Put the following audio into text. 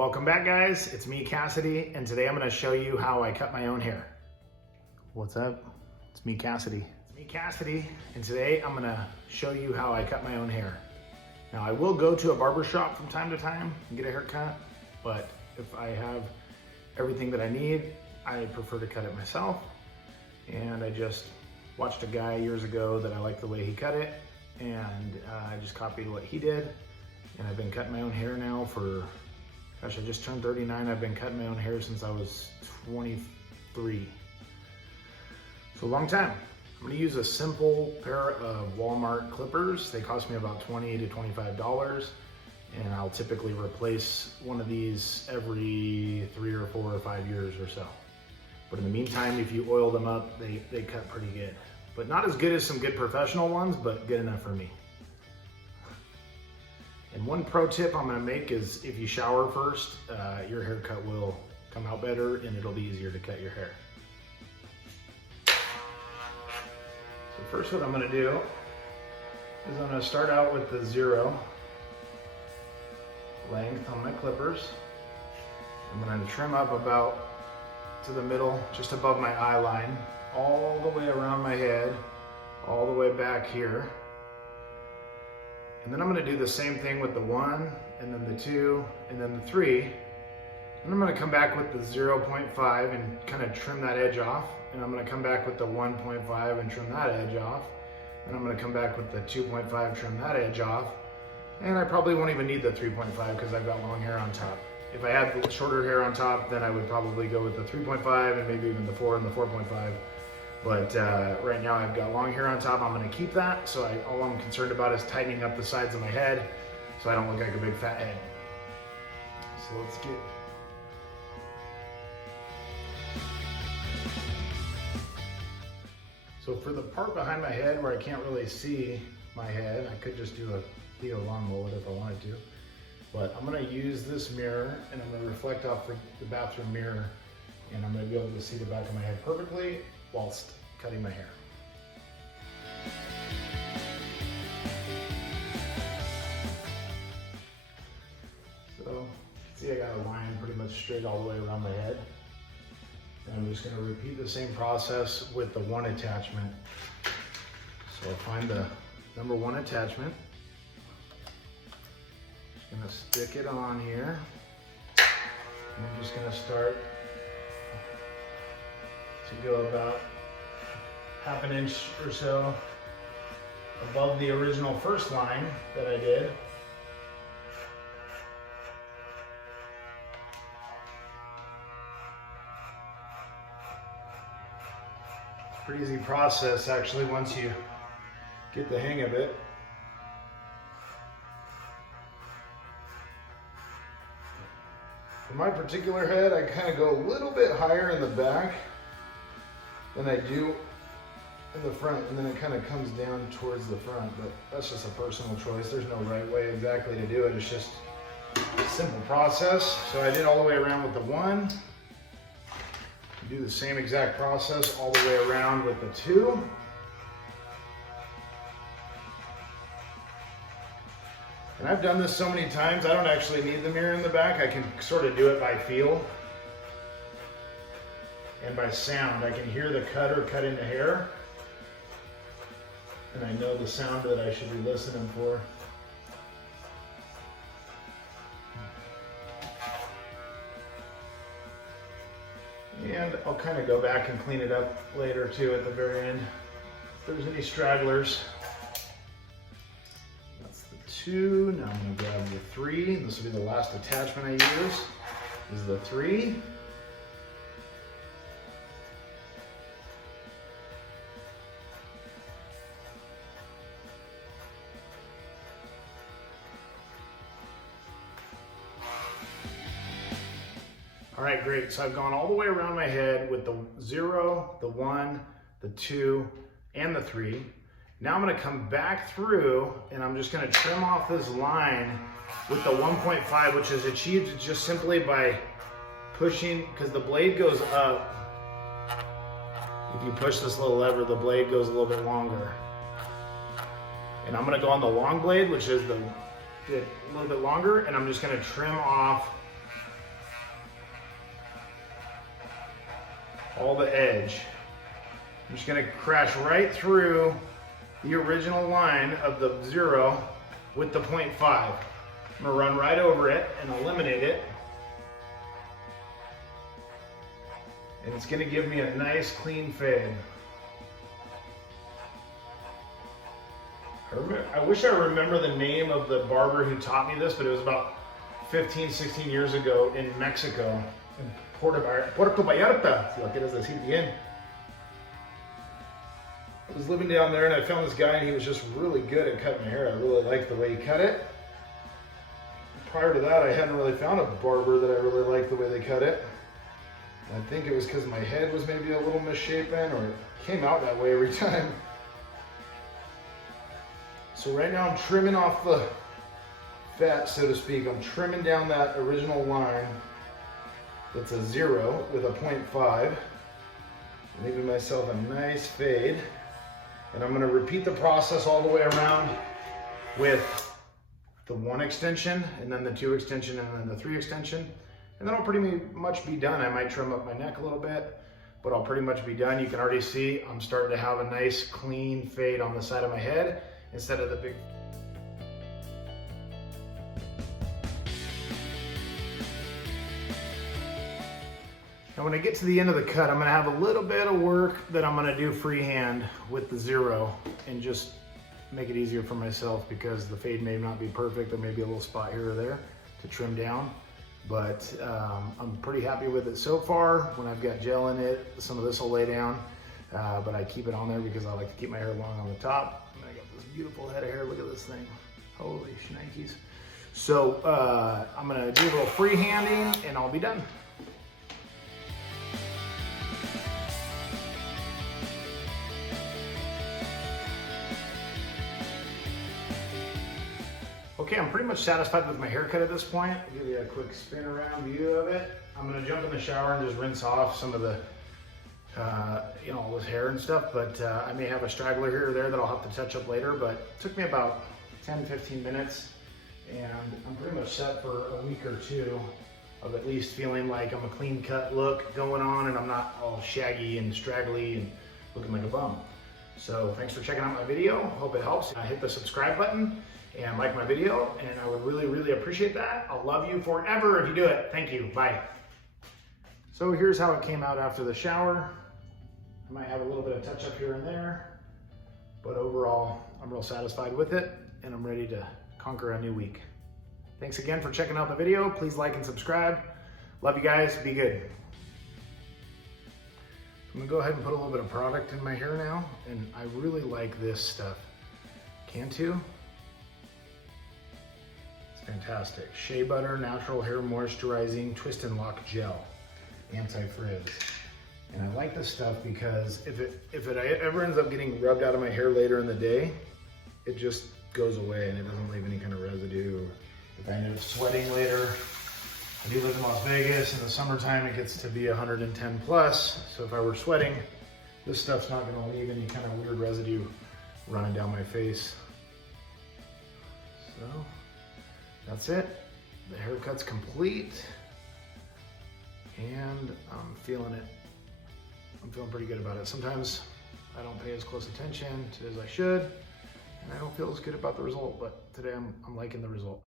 Welcome back, guys. It's me, Kassidy, and today I'm going to show you how I cut my own hair. What's up? It's me, Kassidy. And today I'm going to show you how I cut my own hair. Now, I will go to a barber shop from time to time and get a haircut, but if I have everything that I need, I prefer to cut it myself. And I just watched a guy years ago that I liked the way he cut it, and I just copied what he did. And I've been cutting my own hair now for, gosh, I just turned 39. I've been cutting my own hair since I was 23. So a long time. I'm gonna use a simple pair of Walmart clippers. They cost me about $20 to $25. And I'll typically replace one of these every 3 or 4 or 5 years or so. But in the meantime, if you oil them up, they cut pretty good. But not as good as some good professional ones, but good enough for me. And one pro tip I'm gonna make is if you shower first, your haircut will come out better and it'll be easier to cut your hair. So first what I'm gonna do is I'm gonna start out with the 0 length on my clippers. I'm gonna trim up about to the middle, just above my eye line, all the way around my head, all the way back here. And then I'm gonna do the same thing with the 1, and then the 2, and then the 3. And I'm gonna come back with the 0.5 and kind of trim that edge off. And I'm gonna come back with the 1.5 and trim that edge off. And I'm gonna come back with the 2.5, trim that edge off. And I probably won't even need the 3.5 because I've got long hair on top. If I had shorter hair on top, then I would probably go with the 3.5 and maybe even the 4 and the 4.5. But right now I've got long hair on top. I'm gonna keep that. So all I'm concerned about is tightening up the sides of my head so I don't look like a big fat head. So let's get. So for the part behind my head where I can't really see my head, I could just do a Theo lawn mullet if I wanted to. But I'm gonna use this mirror and I'm gonna reflect off the bathroom mirror, and I'm gonna be able to see the back of my head perfectly whilst cutting my hair. So, see I got a line pretty much straight all the way around my head. And I'm just gonna repeat the same process with the 1 attachment. So I'll find the number 1 attachment. Just gonna stick it on here. And I'm just gonna start to go about 1/2 inch or so above the original first line that I did. Pretty easy process actually once you get the hang of it. For my particular head, I kind of go a little bit higher in the back than I do in the front, and then it kind of comes down towards the front, but that's just a personal choice. There's no right way exactly to do it. It's just a simple process. So I did all the way around with the 1. Do the same exact process all the way around with the 2. And I've done this so many times, I don't actually need the mirror in the back. I can sort of do it by feel and by sound. I can hear the cutter cut into hair, and I know the sound that I should be listening for. And I'll kind of go back and clean it up later too at the very end, if there's any stragglers. That's the 2. Now I'm going to grab the 3. This will be the last attachment I use, is the 3. All right, great. So I've gone all the way around my head with the 0, the 1, the 2, and the 3. Now I'm gonna come back through and I'm just gonna trim off this line with the 1.5, which is achieved just simply by pushing, because the blade goes up. If you push this little lever, the blade goes a little bit longer. And I'm gonna go on the long blade, which is a little bit longer, and I'm just gonna trim off all the edge. I'm just gonna crash right through the original line of the 0 with the 0.5. I'm gonna run right over it and eliminate it. And it's gonna give me a nice clean fade. I wish I remember the name of the barber who taught me this, but it was about 15, 16 years ago in Mexico, in Puerto Vallarta, si lo quieres decir bien. I was living down there and I found this guy and he was just really good at cutting my hair. I really liked the way he cut it. Prior to that, I hadn't really found a barber that I really liked the way they cut it. I think it was because my head was maybe a little misshapen, or it came out that way every time. So right now I'm trimming off the fat, so to speak. I'm trimming down that original line that's a 0 with a 0.5, leaving myself a nice fade. And I'm gonna repeat the process all the way around with the 1 extension, and then the 2 extension, and then the 3 extension. And then I'll pretty much be done. I might trim up my neck a little bit, but I'll pretty much be done. You can already see I'm starting to have a nice clean fade on the side of my head instead of the big. Now when I get to the end of the cut, I'm gonna have a little bit of work that I'm gonna do freehand with the 0 and just make it easier for myself, because the fade may not be perfect. There may be a little spot here or there to trim down. But I'm pretty happy with it so far. When I've got gel in it, some of this will lay down, but I keep it on there because I like to keep my hair long on the top. And I got this beautiful head of hair. Look at this thing. Holy shnikes. So I'm gonna do a little freehanding and I'll be done. Okay, I'm pretty much satisfied with my haircut at this point. I'll give you a quick spin around view of it. I'm gonna jump in the shower and just rinse off some of the, all this hair and stuff, but I may have a straggler here or there that I'll have to touch up later, but it took me about 10, 15 minutes, and I'm pretty much set for a week or two of at least feeling like I'm a clean cut look going on, and I'm not all shaggy and straggly and looking like a bum. So thanks for checking out my video. Hope it helps. Hit the subscribe button and like my video, and I would really, really appreciate that. I'll love you forever if you do it. Thank you, bye. So here's how it came out after the shower. I might have a little bit of touch up here and there, but overall, I'm real satisfied with it, and I'm ready to conquer a new week. Thanks again for checking out the video. Please like and subscribe. Love you guys, be good. I'm gonna go ahead and put a little bit of product in my hair now, and I really like this stuff. Cant. Fantastic. Shea Butter Natural Hair Moisturizing Twist and Lock Gel, anti-frizz. And I like this stuff because if it ever ends up getting rubbed out of my hair later in the day, it just goes away and it doesn't leave any kind of residue. If I end up sweating later, I do live in Las Vegas. In the summertime, it gets to be 110 plus. So if I were sweating, this stuff's not gonna leave any kind of weird residue running down my face. So that's it. The haircut's complete, and I'm feeling it. I'm feeling pretty good about it. Sometimes I don't pay as close attention to as I should, and I don't feel as good about the result, but today I'm liking the result.